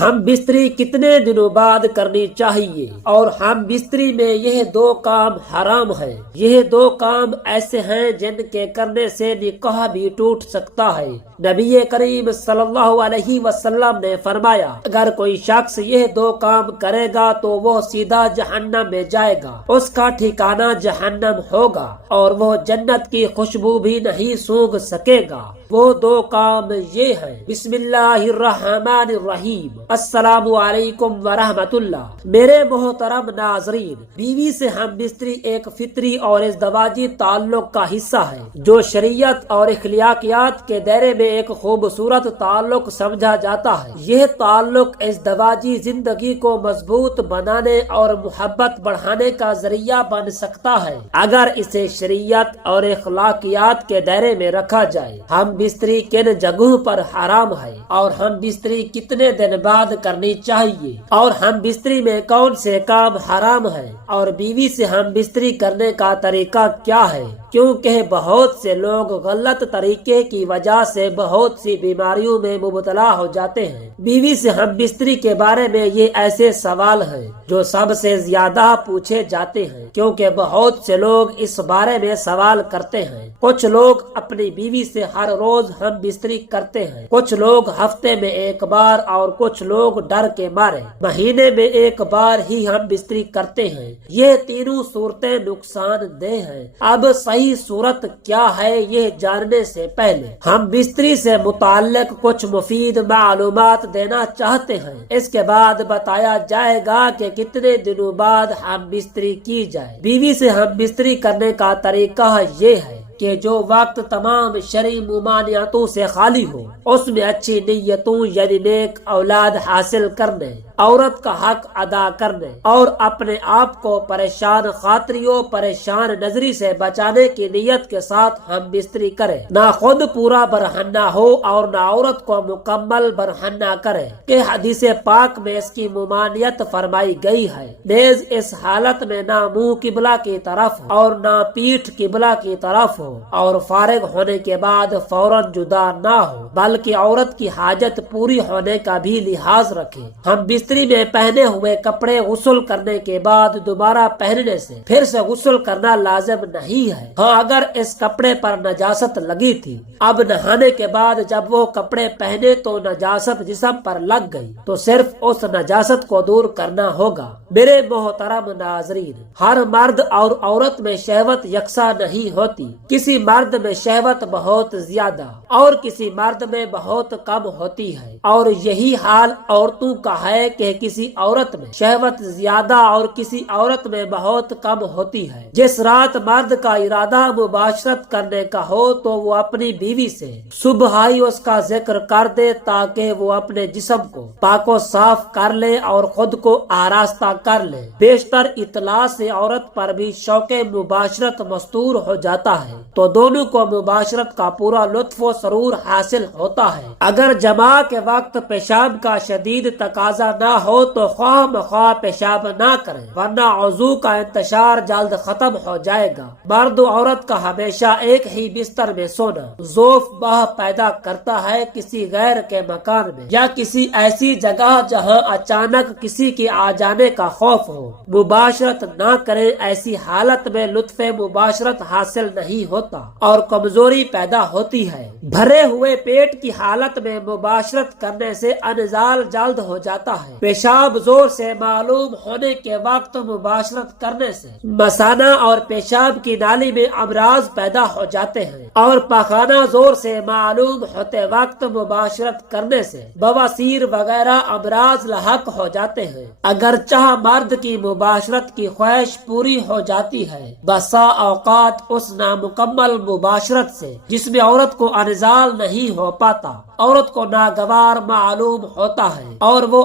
ہم بستری کتنے دنوں بعد کرنی چاہیے، اور ہم بستری میں یہ دو کام حرام ہیں۔ یہ دو کام ایسے ہیں جن کے کرنے سے نکاح بھی ٹوٹ سکتا ہے۔ نبی کریم صلی اللہ علیہ وسلم نے فرمایا، اگر کوئی شخص یہ دو کام کرے گا تو وہ سیدھا جہنم میں جائے گا، اس کا ٹھکانہ جہنم ہوگا اور وہ جنت کی خوشبو بھی نہیں سونگھ سکے گا۔ وہ دو کام یہ ہیں، بسم اللہ الرحمن الرحیم، السلام علیکم ورحمۃ اللہ۔ میرے محترم ناظرین، بیوی سے ہم بستری ایک فطری اور ازدواجی تعلق کا حصہ ہے جو شریعت اور اخلاقیات کے دائرے میں ایک خوبصورت تعلق سمجھا جاتا ہے۔ یہ تعلق ازدواجی زندگی کو مضبوط بنانے اور محبت بڑھانے کا ذریعہ بن سکتا ہے اگر اسے شریعت اور اخلاقیات کے دائرے میں رکھا جائے۔ ہم بستری کن جگہوں پر حرام ہے، اور ہم بستری کتنے دن بعد کرنی چاہیے، اور ہم بستری میں کون سے کام حرام ہیں، اور بیوی سے ہم بستری کرنے کا طریقہ کیا ہے، کیونکہ بہت سے لوگ غلط طریقے کی وجہ سے بہت سی بیماریوں میں مبتلا ہو جاتے ہیں۔ بیوی سے ہم بستری کے بارے میں یہ ایسے سوال ہیں جو سب سے زیادہ پوچھے جاتے ہیں، کیونکہ بہت سے لوگ اس بارے میں سوال کرتے ہیں۔ کچھ لوگ اپنی بیوی سے ہر روز ہم بستری کرتے ہیں، کچھ لوگ ہفتے میں ایک بار، اور کچھ لوگ ڈر کے مارے مہینے میں ایک بار ہی ہم بستری کرتے ہیں۔ یہ تینوں صورتیں نقصان دہ ہیں۔ اب صحیح صورت کیا ہے یہ جاننے سے پہلے ہم بستری سے متعلق کچھ مفید معلومات دینا چاہتے ہیں۔ اس کے بعد بتایا جائے گا کہ کتنے دنوں بعد ہم بستری کی جائے۔ بیوی سے ہم بستری کرنے کا طریقہ یہ ہے کہ جو وقت تمام شرعی ممانعتوں سے خالی ہو، اس میں اچھی نیتوں یعنی نیک اولاد حاصل کرنے، عورت کا حق ادا کرنے اور اپنے آپ کو پریشان خاطریوں پریشان نظری سے بچانے کی نیت کے ساتھ ہم بستری کرے، نہ خود پورا برہنہ ہو اور نہ عورت کو مکمل برہنہ کرے کہ حدیث پاک میں اس کی ممانعت فرمائی گئی ہے۔ نیز اس حالت میں نہ منہ قبلہ کی طرف اور نہ پیٹھ قبلہ کی طرف ہو، اور فارغ ہونے کے بعد فوراً جدا نہ ہو، بلکہ عورت کی حاجت پوری ہونے کا بھی لحاظ رکھے۔ ہم بستری میں پہنے ہوئے کپڑے غسل کرنے کے بعد دوبارہ پہننے سے پھر سے غسل کرنا لازم نہیں ہے۔ ہاں، اگر اس کپڑے پر نجاست لگی تھی، اب نہانے کے بعد جب وہ کپڑے پہنے تو نجاست جسم پر لگ گئی تو صرف اس نجاست کو دور کرنا ہوگا۔ میرے محترم ناظرین، ہر مرد اور عورت میں شہوت یکساں نہیں ہوتی۔ کسی مرد میں شہوت بہت زیادہ اور کسی مرد میں بہت کم ہوتی ہے، اور یہی حال عورتوں کا ہے کہ کسی عورت میں شہوت زیادہ اور کسی عورت میں بہت کم ہوتی ہے۔ جس رات مرد کا ارادہ مباشرت کرنے کا ہو تو وہ اپنی بیوی سے صبح ہی اس کا ذکر کر دے تاکہ وہ اپنے جسم کو پاک و صاف کر لے اور خود کو آراستہ کر لے۔ بیشتر اطلاع سے عورت پر بھی شوق مباشرت مستور ہو جاتا ہے تو دونوں کو مباشرت کا پورا لطف و سرور حاصل ہوتا ہے۔ اگر جماع کے وقت پیشاب کا شدید تقاضا نہ ہو تو خواہ مخواہ پیشاب نہ کریں، ورنہ عضو کا انتشار جلد ختم ہو جائے گا۔ مرد و عورت کا ہمیشہ ایک ہی بستر میں سونا ذوف باہ پیدا کرتا ہے کسی غیر کے مکان میں یا کسی ایسی جگہ جہاں اچانک کسی کے آ جانے کا خوف ہو۔ مباشرت نہ کریں، ایسی حالت میں لطف مباشرت حاصل نہیں ہوتا اور کمزوری پیدا ہوتی ہے۔ بھرے ہوئے پیٹ کی حالت میں مباشرت کرنے سے انزال جلد ہو جاتا ہے۔ پیشاب زور سے معلوم ہونے کے وقت مباشرت کرنے سے مثانہ اور پیشاب کی نالی میں امراض پیدا ہو جاتے ہیں، اور پاخانہ زور سے معلوم ہوتے وقت مباشرت کرنے سے بواسیر وغیرہ امراض لاحق ہو جاتے ہیں۔ اگرچہ مرد کی مباشرت کی خواہش پوری ہو جاتی ہے، بسا اوقات اس نامکمل مباشرت سے جس میں عورت کو انزال نہیں ہو پاتا عورت کو ناگوار معلوم ہوتا ہے اور وہ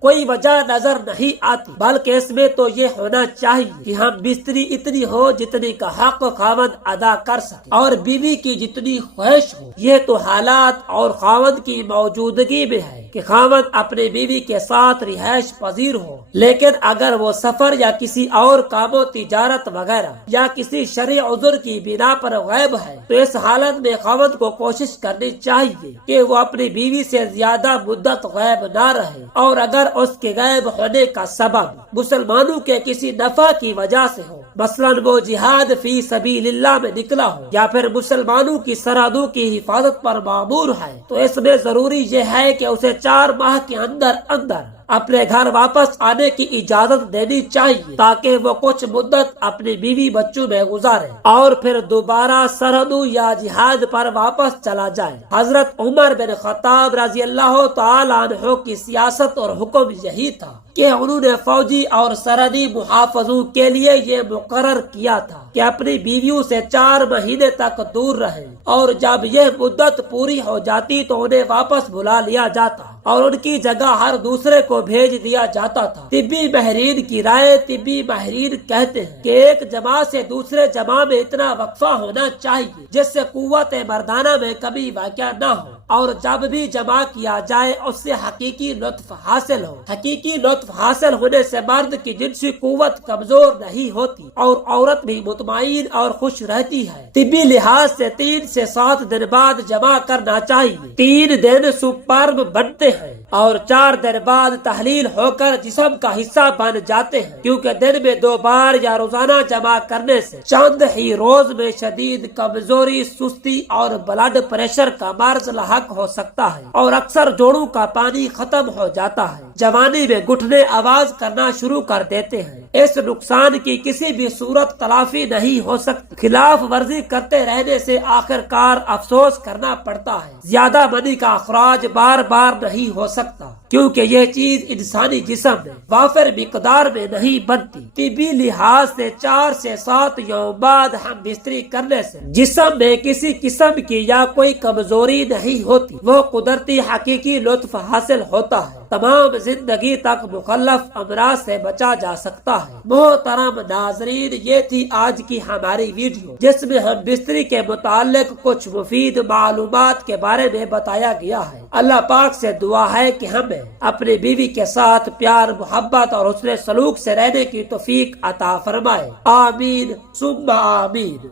کوئی وجہ نظر نہیں آتی، بلکہ اس میں تو یہ ہونا چاہیے کہ ہم بستری اتنی ہو جتنی کا حق خاوند ادا کر سکے اور بیوی کی جتنی خواہش ہو۔ یہ تو حالات اور خاوند کی موجودگی میں ہے کہ خاوند اپنے بیوی کے ساتھ رہائش پذیر ہو، لیکن اگر وہ سفر یا کسی اور کام و تجارت وغیرہ یا کسی شرعی عذر کی بنا پر غائب ہے تو اس حالت میں خاوند کو کوشش کرنی چاہیے کہ وہ اپنی بیوی سے زیادہ مدت غائب نہ رہے، اور اگر اس کے غائب ہونے کا سبب مسلمانوں کے کسی نفع کی وجہ سے ہو، مثلا وہ جہاد فی سبیل اللہ میں نکلا ہو یا پھر مسلمانوں کی سرحدوں کی حفاظت پر مامور ہے، تو اس میں ضروری یہ ہے کہ اسے 4 ماہ کے اندر اپنے گھر واپس آنے کی اجازت دینی چاہیے تاکہ وہ کچھ مدت اپنے بیوی بچوں میں گزارے اور پھر دوبارہ سرحدوں یا جہاد پر واپس چلا جائے۔ حضرت عمر بن خطاب رضی اللہ تعالی عنہ کی سیاست اور حکم یہی تھا کہ انہوں نے فوجی اور سرحدی محافظوں کے لیے یہ مقرر کیا تھا کہ اپنی بیویوں سے 4 مہینے تک دور رہیں، اور جب یہ مدت پوری ہو جاتی تو انہیں واپس بلا لیا جاتا اور ان کی جگہ ہر دوسرے کو بھیج دیا جاتا تھا۔ طبی ماہرین کی رائے، طبی ماہرین کہتے ہیں کہ ایک جماع سے دوسرے جماع میں اتنا وقفہ ہونا چاہیے جس سے قوت مردانہ میں کبھی واقع نہ ہو، اور جب بھی جمع کیا جائے اس سے حقیقی لطف حاصل ہو۔ حقیقی لطف حاصل ہونے سے مرد کی جنسی قوت کمزور نہیں ہوتی اور عورت بھی مطمئن اور خوش رہتی ہے۔ طبی لحاظ سے 3 سے 7 دن بعد جمع کرنا چاہیے۔ 3 دن سپرم بنتے ہیں اور 4 دن بعد تحلیل ہو کر جسم کا حصہ بن جاتے ہیں، کیونکہ دن میں 2 بار یا روزانہ جمع کرنے سے چند ہی روز میں شدید کمزوری، سستی اور بلڈ پریشر کا مرض لاحق ہو سکتا ہے، اور اکثر جوڑوں کا پانی ختم ہو جاتا ہے۔ جوانی میں گھٹنے آواز کرنا شروع کر دیتے ہیں۔ اس نقصان کی کسی بھی صورت تلافی نہیں ہو سکتی۔ خلاف ورزی کرتے رہنے سے آخر کار افسوس کرنا پڑتا ہے۔ زیادہ منی کا اخراج بار بار نہیں ہو سکتا کیونکہ یہ چیز انسانی جسم میں وافر مقدار میں نہیں بنتی۔ طبی لحاظ سے 4 سے 7 یوم بعد ہم بستری کرنے سے جسم میں کسی قسم کی یا کوئی کمزوری نہیں ہوتی، وہ قدرتی حقیقی لطف حاصل ہوتا ہے، تمام زندگی تک مخلف امراض سے بچا جا سکتا ہے۔ محترم ناظرین، یہ تھی آج کی ہماری ویڈیو جس میں ہم بستری کے متعلق کچھ مفید معلومات کے بارے میں بتایا گیا ہے۔ اللہ پاک سے دعا ہے کہ ہمیں اپنے بیوی کے ساتھ پیار، محبت اور حسن سلوک سے رہنے کی توفیق عطا فرمائے۔ آمین ثم آمین۔